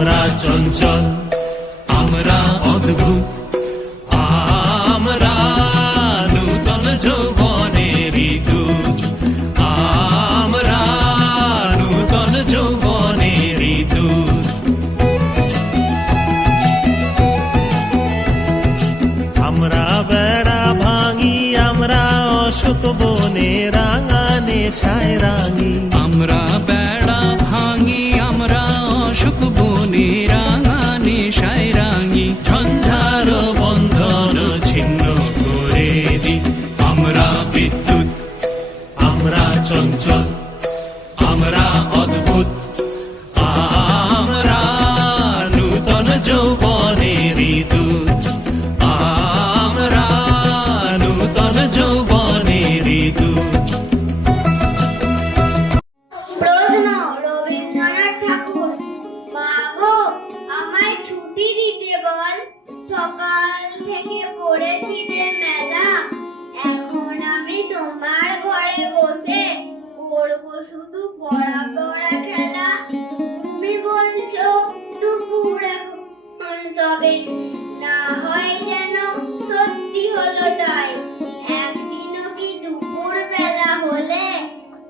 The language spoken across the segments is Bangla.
আমরা চঞ্চল, আমরা অদ্ভুত, আমরা নূতন যৌবনের দূত, আমরা নূতন যৌবনের দূত। আমরা বেড়া ভাঙি, আমরা অশোক বনে রাঙা নেশায় রাঙি। আমরা বেড়া ভাঙি, আমরা অশোক বনে রাঙা নেশায় রাঙি। ঝঞ্ঝার বন্ধন ছিন্ন করে দি, আমরা বিদ্যুৎ, আমরা চঞ্চল, আমরা অদ্ভুত, আমরা নূতন যৌবনের দূত, আমরা নূতন যৌবনের দূত। প্রশ্ন রবীন্দ্রনাথ ঠাকুর। মা গো, আমায় ছুটি দিতে বল, সকাল থেকে পড়েছি যে মেলা। এখন আমি তোমার ঘরে বসে করবো শুধু পড়া পড়া খেলা। তুমি বলছো দুপুর এখন সবে, না হয় যেন সত্যি হলো তাই। একদিনও কি দুপুর বেলা হলে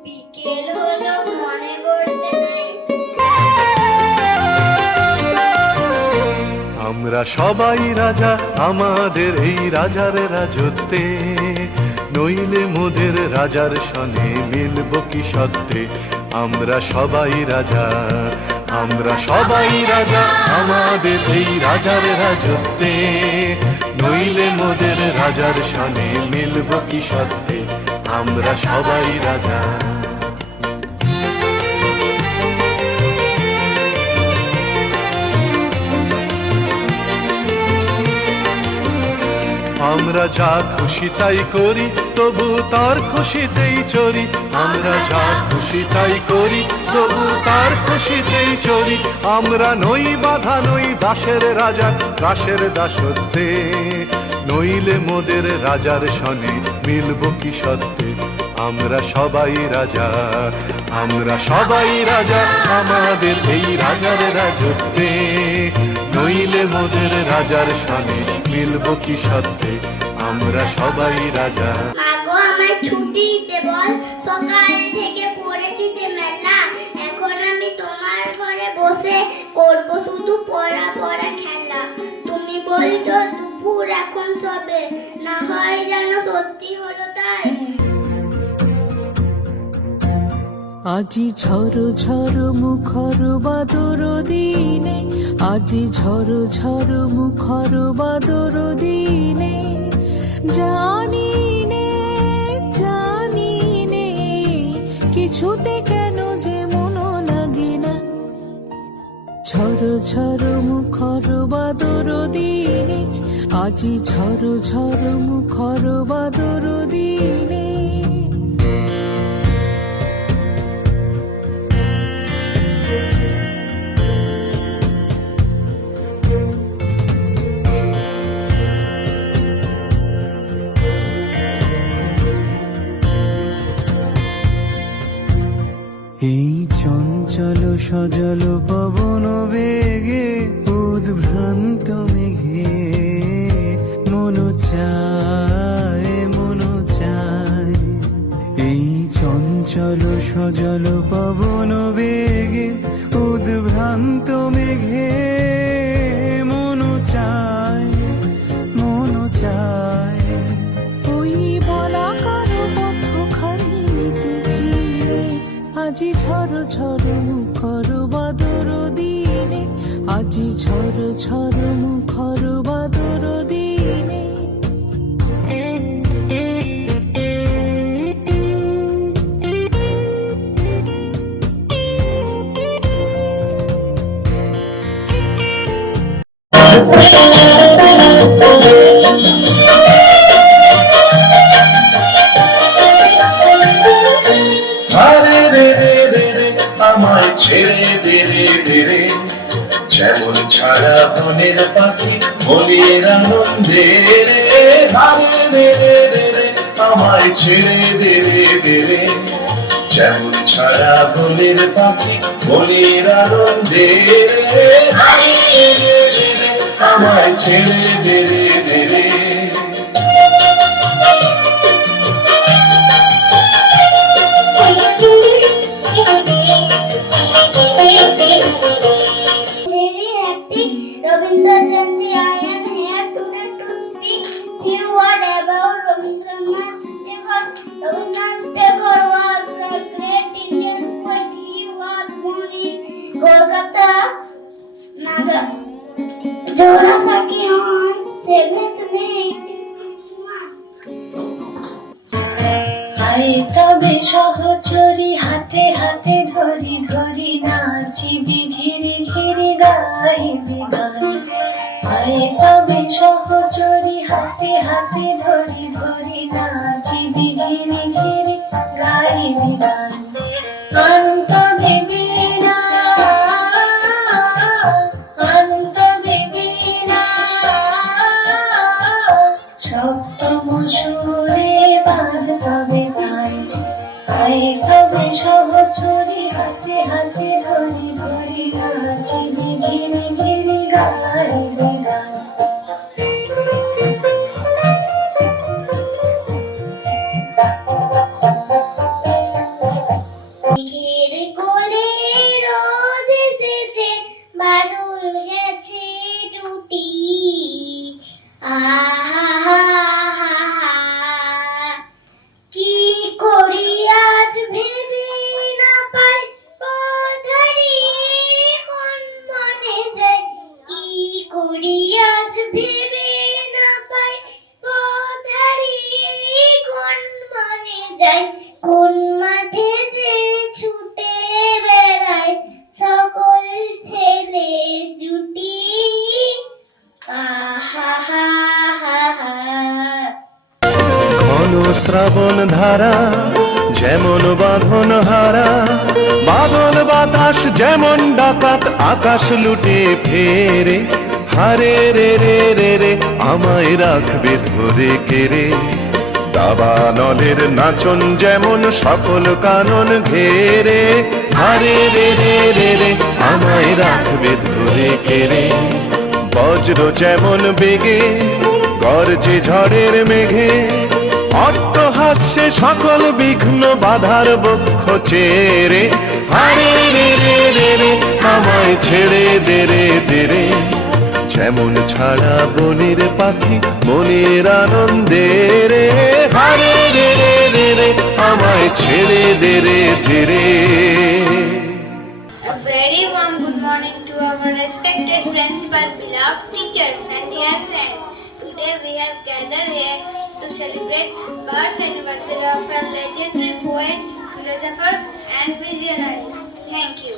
বিকেল হলো মনে করতে নাই। আমরা সবাই রাজা আমাদের এই রাজার রাজত্বে, নইলে মোদের রাজার সনে মিলব কি সত্যে। আমরা সবাই রাজা, আমরা সবাই রাজা আমাদের এই রাজার রাজত্বে, নইলে মোদের রাজার সনে মিলব কি সত্যে। আমরা সবাই রাজা। আমরা যা খুশি তাই করি, তবু তার খুশিতেই চরি। আমরা যা খুশি তাই করি, তবু তার খুশিতেই চরি। আমরা নই বাধা, নই দাসের রাজা, দাসের দাসত্বে, নইলে মোদের রাজার সনে মিলব কি সত্যে। আমরা সবাই রাজা, আমরা সবাই রাজা আমাদের এই রাজার রাজত্বে, নইলে মোদের রাজার সনে মিলব কি সত্যে। আমরা সবাই রাজা। মা গো, আমায় ছুটি দিতে বল, সকাল থেকে পড়েছি যে মেলা। এখন আমি তোমার ঘরে বসে করবো শুধু পড়া পড়া খেলা। তুমি বলছো দুপুর এখন সবে, না হয় যেন সত্যি হলো তাই। আজি ঝড় ঝড় মুখর বাদর দিনে, আজি ঝড় ঝড় মুখর বাদর দিনে। জানি নে, জানি নে, কিছুতে কেন যে মন লাগে না। ঝড় ঝড় মুখর বাদর দিনে, আজি ঝড় ঝড় মুখর বাদর দিনে। এই চঞ্চল সজল পবন বেগে, উদ্ভ্রান্ত মেঘে মন চায়, মন চায়। এই চঞ্চল সজল পবন বেগে, উদ্ভ্রান্ত মেঘে মন চায়, মন চায়। ওই বলাকার পথখানি নিতেছি রে, আজি ঝড় ঝড় মুখর বাদর দিনে, আজি ঝড় ঝড় মুখর বাদর দিনে। আরে রে রে রে রে, আমায় ছেড়ে দে রে দে রে। যেমন ছাড়া বনের পাখি মনের আনন্দে রে। আরে রে রে রে রে, আমায় ছেড়ে দে রে দে রে। যেমন ছাড়া বনের পাখি মনের আনন্দে রে। আমায় ছেড়ে দে রে দে রে। Very happy Rabindra Jayanti. I am here today to speak few word about Rabindranath Tagore. Rabindranath Tagore was a great Indian poet. He was born in Kolkata, Nagasaki on 7th May 1891. হায় তবে সহচরী হাতে হাতে ধরি ধরি নাচিবি ঘিরি ঘিরি গাইবি গান। হায় তবে সহচরী হাতে হাতে ধরি ধরি নাচিবি ঘিরি ঘিরি গাইবি গান। অন্ত ভেবে না, অন্ত ভেবে না, সপ্তম সুরে বাঁধ তবে গান। হায় তবে সহচরী হাতে হাতে ধরি ধরি নাচিবি ঘিরি ঘিরি গাইবি গান। মেঘের কোলে রোদ এসেছে, বাদল গেছে টুটি। আহা কি করি আজ ভেবে না পাই, পথহারি কোন মনে যায়। কি করি আজ ভেবে না পাই, পথহারি কোন মনে যায়। কোন মাঠে যে ছুটে বেড়ায় সকল ছেলে জুটি। আহা ঘন শ্রাবণ ধারা যেমন বাঁধন হারা, বাদল বাতাস যেমন ডাকাত আকাশ লুটে ফেরে। হারে রে রে রে রে আমায় রাখবে ধরে কেড়ে, দাবানলের নাচন যেমন সকল কানন ঘেরে। হারে রে রে রে রে আমায় রাখবে ধরে কেড়ে, বজ্র যেমন বেগে গর্জে ঝড়ের মেঘে। অট্টহাস্যে সকল বিঘ্ন বাধার বক্ষ চেরে। হারে রে রে রে রে আমায় ছেড়ে দে রে দে রে, যেমন ছাড়া বনের পাখি মনের আনন্দে রে। হারে রে রে রে রে আমায় ছেড়ে দে রে দে রে। A very warm good morning to our respected principal, beloved teachers and dear friends. Today we have gathered here to celebrate birth anniversary of a legendary poet, philosopher and visionary. Thank you.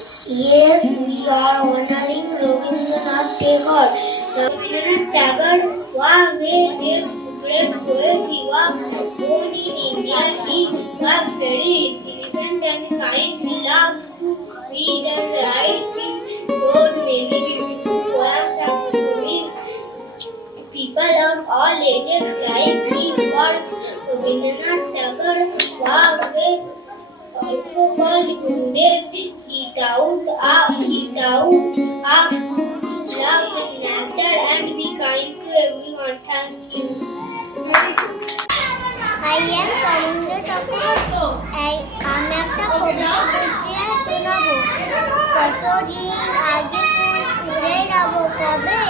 Yes, we are honoring Rabindranath Tagore. Rabindranath Tagore was a great poet. He was born in India. He was very intelligent and kind. He loved to read and write. He wrote many beautiful poems and stories. People of all ages like him. Rabindranath Tagore was also called Gurudev. He taught us love and nature and be kind to everyone. Thank you. I am Karunde Chakraborty. আমি একটা কবিতা শোনাবো। কতদিন আগে ফুল ফুলে যাবো কবে,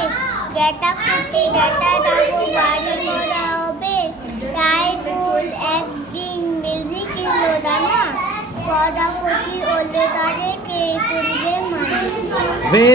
যেটা ফুটি যেটা যাবো বাড়ি মরা হবে। তাই ফুল একদিন বেলি কিনল দানা, প্রজাপতি ওলে তারে কে করবে মানে। very